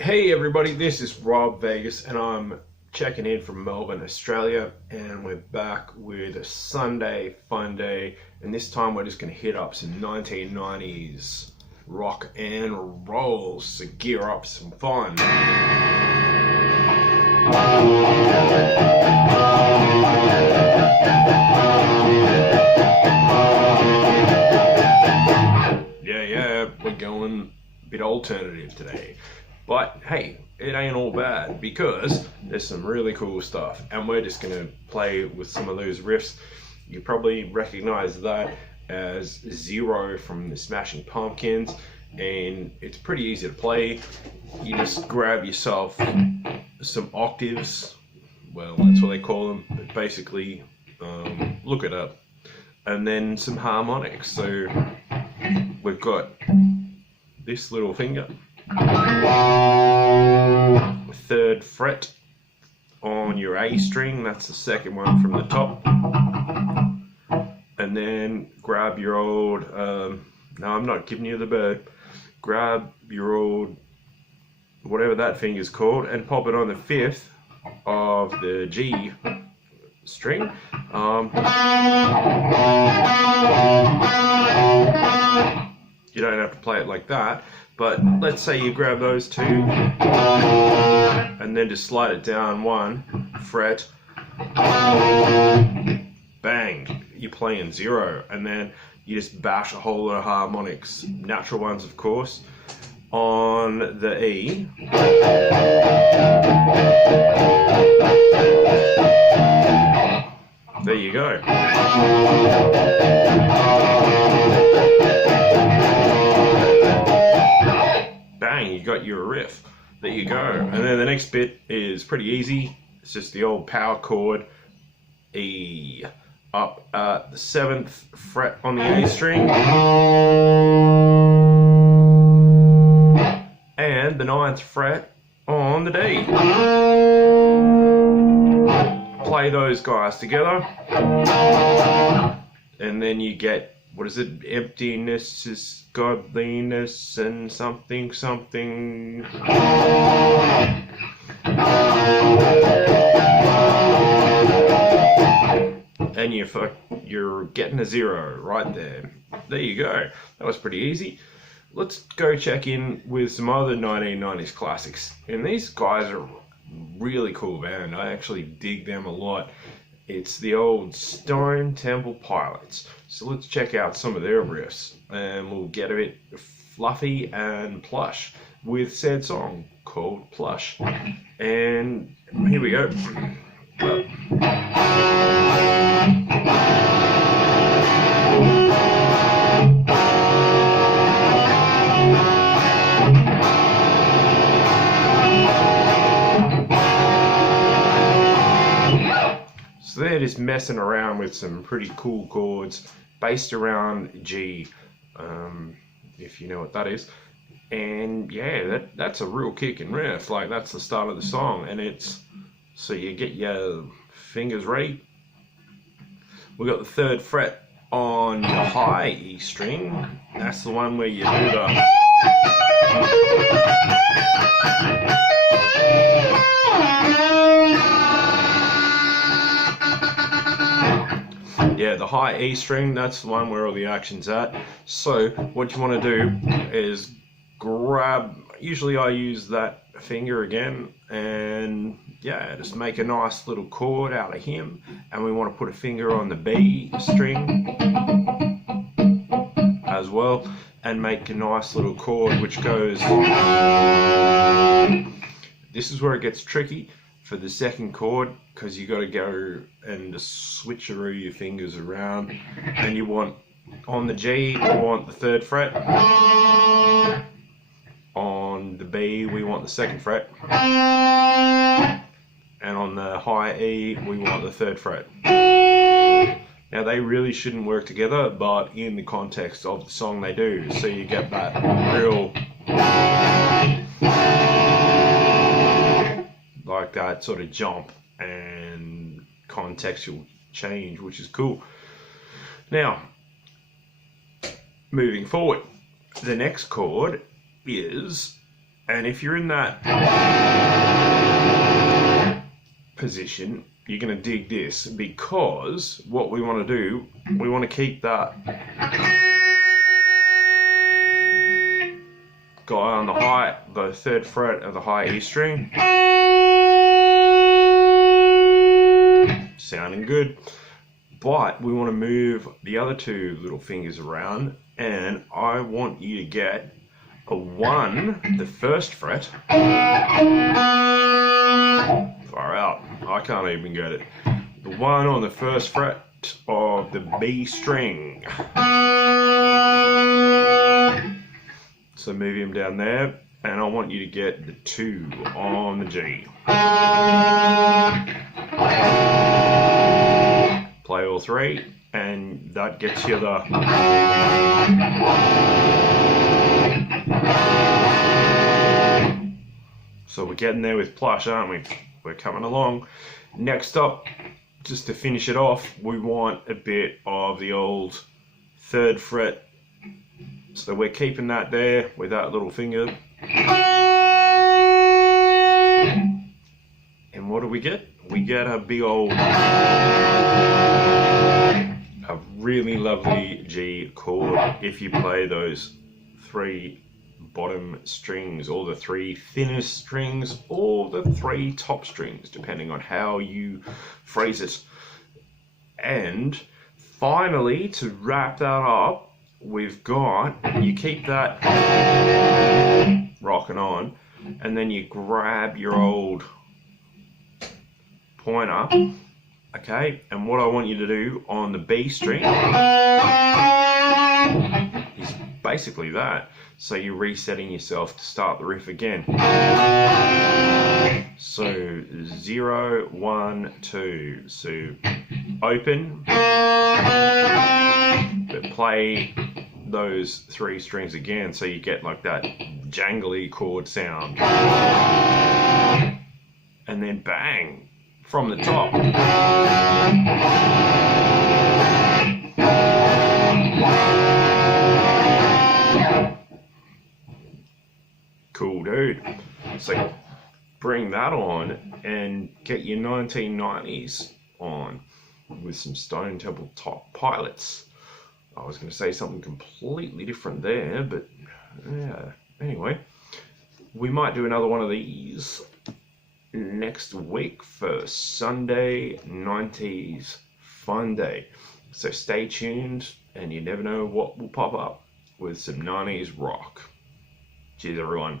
Hey everybody, this is Rob Vegas and I'm checking in from Melbourne, Australia, and we're back with a Sunday fun day, and this time we're just going to hit up some 1990s rock and roll, so gear up some fun. Yeah, we're going a bit alternative today. But hey, it ain't all bad because there's some really cool stuff, and we're just gonna play with some of those riffs. You probably recognize that as Zero from the Smashing Pumpkins, and it's pretty easy to play. You just grab yourself some octaves, well, that's what they call them, but basically look it up, and then some harmonics. So we've got this little finger, third fret on your A string, that's the second one from the top, and then grab your old, no, I'm not giving you the bird, grab your old, whatever that finger's called, and pop it on the fifth of the G string. You don't have to play it like that, but let's say you grab those two and then just slide it down one fret, bang, you're playing Zero, and then you just bash a whole lot of harmonics, natural ones of course, on the E. There you go. Bang, you got your riff. There you go. And then the next bit is pretty easy. It's just the old power chord, E, up at the 7th fret on the A string, and the 9th fret on the D. Play those guys together, and then you get, what is it? Emptiness is godliness and something something. And you're getting a Zero right there. There you go. That was pretty easy. Let's go check in with some other 1990s classics. And these guys are a really cool band. I actually dig them a lot. It's the old Stone Temple Pilots. So let's check out some of their riffs, and we'll get a bit fluffy and plush with said song called Plush. And here we go. So they're just messing around with some pretty cool chords based around G, if you know what that is. And yeah, that's a real kicking riff. Like, that's the start of the song, and it's, so you get your fingers ready. We got the 3rd fret on your high E string. That's the one where you do the the high E string, that's the one where all the action's at. So what you want to do is grab, usually I use that finger again, and yeah, just make a nice little chord out of him, and we want to put a finger on the B string as well and make a nice little chord which goes, this is where it gets tricky for the 2nd chord, because you got to go and just switcheroo your fingers around, and you want, on the G you want the 3rd fret, on the B we want the 2nd fret, and on the high E we want the 3rd fret. Now they really shouldn't work together, but in the context of the song they do, so you get that real, like that sort of jump and contextual change, which is cool. Now, moving forward, the next chord is And if you're in that position, you're going to dig this, because what we want to do, we want to keep that guy on the third fret of the high E string, sounding good, but we want to move the other two little fingers around, and I want you to get a 1, the first fret, far out, I can't even get it, the 1 on the first fret of the B string. So move him down there, and I want you to get the 2 on the G. Play all 3, and that gets you the... So we're getting there with plush, aren't we? We're coming along. Next up, just to finish it off, we want a bit of the old 3rd fret. So we're keeping that there with that little finger. And what do we get? We get a big old, a really lovely G chord if you play those 3 bottom strings, or the 3 thinnest strings, or the 3 top strings, depending on how you phrase it. And finally, to wrap that up, we've got, you keep that rocking on, and then you grab your old pointer, okay, and what I want you to do on the B string is basically that. So you're resetting yourself to start the riff again. So 0, 1, 2. So open, but play those 3 strings again, so you get like that jangly chord sound. And then bang from the top. Cool, dude. So bring that on and get your 1990s on with some Stone Temple Pilots. I was going to say something completely different there, but yeah. Anyway, we might do another one of these next week for Sunday 90s Fun Day. So stay tuned, and you never know what will pop up with some 90s rock. Cheers, everyone.